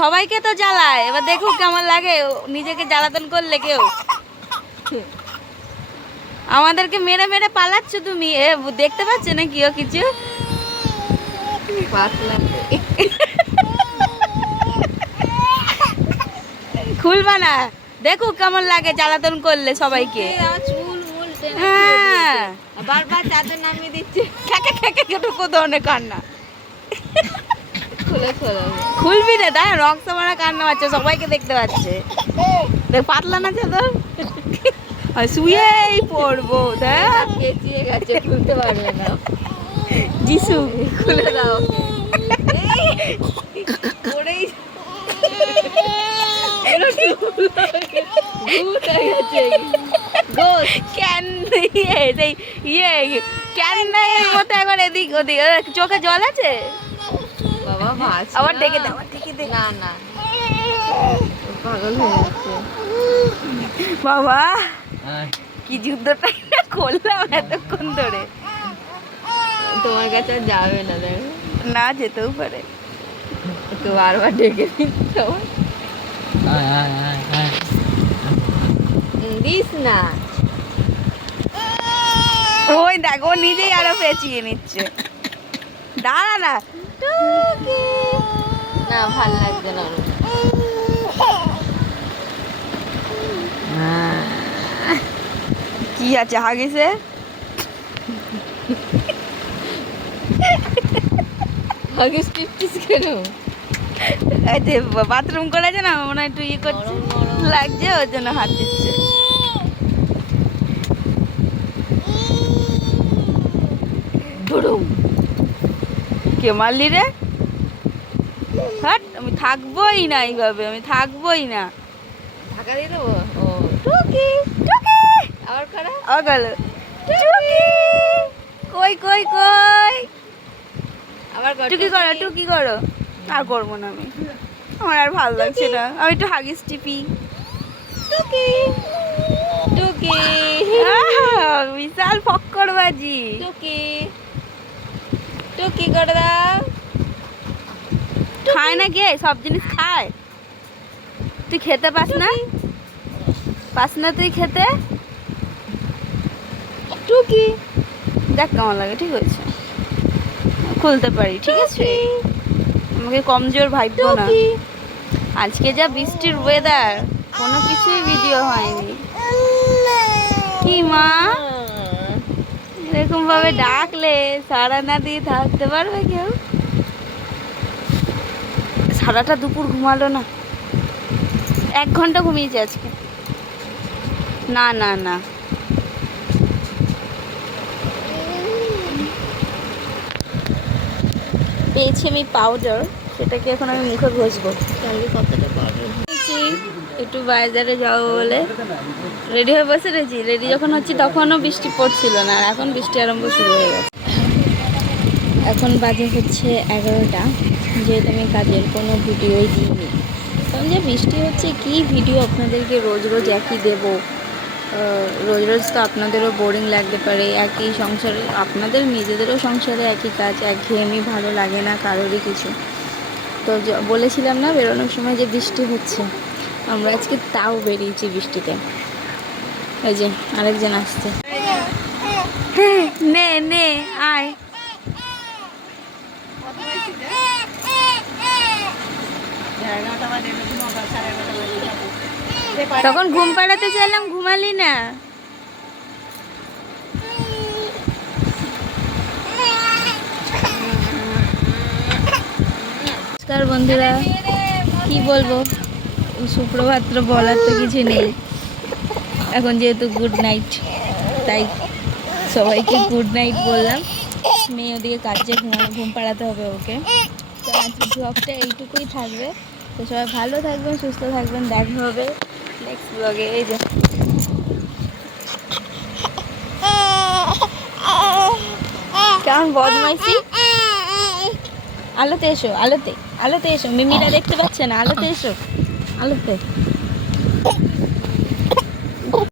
সবাইকে তো জ্বালায়, এবার দেখুক কেমন লাগে নিজেকে জ্বালাতন করলে কেউ। আমাদেরকে মেরে মেরে পালাচ্ছ তুমি, দেখতে পাচ্ছ না কি ও কিছু? খুলবা না, দেখুক কেমন লাগে জ্বালাতন করলে সবাইকে। হ্যাঁ বারবার চাদর নামিয়ে দিচ্ছে, ধরনের কান্না। খুলে খোলো খুলবি না, তাই রক্ত মারা কান্না পাচ্ছে, সবাইকে দেখতে পাচ্ছে। দেখ পাতলা না চাদর, শুয়েই পড়বো। দেখ পেঁচিয়ে গেছে, খুলতে পারবে না। যিশু খুলে দাও। পড়েই ভূত হয়ে গেছে। ক্যান ক্যানের মতো একবার এদিক ওদিক। চোখে জল আছে বাবা, মাছ আবার ডেকে দে, আবার ডেকে দে। না না, পাগল হয়ে যাচ্ছে বাবা। কি যুদ্ধটাই না করলাম এতক্ষণ ধরে। তোমার কাছে আর যাবে না, দেখো না যেতেও পারে। তো বারবার ডেকে দিচ্ছ, দিস না। ওই দেখো ও নিজেই আরো পেঁচিয়ে নিচ্ছে। দাঁড়া না, না ভাল লাগছে না। কি আছে হাগিসে? হাগিস টিপটিস কেন? এই যে বাথরুম করেছে না, মনে হয় একটু ইয়ে করছে, লাগছে, ওর জন্য হাত দিচ্ছে। কে মারলি রে? হাট, আমি থাকবোই না এইভাবে, আমি থাকবোই না। ঢাকা দিয়ে দেবো। ও টুকি টুকি আবার করা। ও গেল টুকি। কই কই কই? আবার কর। টুকি করো, টুকি করো। আর করবো না আমি, আমার আর ভালো লাগছে না। আমি একটু হাগিস টিপি। টুকি টুকি বিশাল ফক্কর বাজি। টুকি টুকি করে দাও। খায় না কে? সব জিনিস খায়। তুই খেতে পাস না? পাস না তুই খেতে? টুকি দেখ কেমন লাগে, ঠিক আছে? খুলতে পারি, ঠিক আছে? আমাকে কমজোর ভাববো না। আজকে যা বৃষ্টির ওয়েদার, কোনো কিছুই ভিডিও হয়নি। কি মা, এরকম ভাবে ডাকলে সাড়া না দিয়ে থাকতে পারবে কেউ? সারাটা দুপুর ঘুমালো না, 1 ঘন্টা ঘুমিয়েছে আজকে। না না না, পেয়েছি আমি পাউডার, সেটাকে এখন আমি মুখে ঘষবো। কালকে কতটা পাউডার একটু বাজারে যাবো বলে রেডি হয়ে বসে রয়েছি। রেডি যখন হচ্ছি তখনও বৃষ্টি পড়ছিল না, আর এখন বৃষ্টি আরম্ভ শুরু হয়ে গেছে। এখন বাজে হচ্ছে 11টা, যেহেতু আমি কাজের কোনো ভিডিওই দিইনি, কারণ যে বৃষ্টি হচ্ছে কি ভিডিও আপনাদেরকে রোজ রোজ একই দেবো? রোজ রোজ তো আপনাদেরও বোরিং লাগতে পারে, একই সংসারে, আপনাদের নিজেদেরও সংসারে একই কাজ, একঘেয়েমি ভালো লাগে না কারোরই কিছু। তো বলেছিলাম না বেরোনোর সময় যে বৃষ্টি হচ্ছে, আমরা আজকে তাও বেরিয়েছি বৃষ্টিতে। এই যে আরেকজন আসছে। হ্যাঁ নে নে আয়। তখন ঘুম পাড়াতে চাইলাম, ঘুমালি না। নমস্কার বন্ধুরা, কি বলবো, সুপ্রভাত বলার তো কিছু নেই। এখন যেহেতু গুড নাইট, তাই সবাইকে গুড নাইট বললাম। মেয়ে ওদিকে কাজে, ঘুম পাড়াতে হবে ওকে। তো আজকে ব্লগটা এইটুকুই থাকবে। তো সবাই ভালো থাকবেন, সুস্থ থাকবেন, দেখা হবে নেক্সট ব্লগে। এই যে কেমন বদমাইশি। আলোতে এসো, আলোতে আলোতে এসো, মিমিরা দেখতে পাচ্ছে না, আলোতে এসো, আলোতে।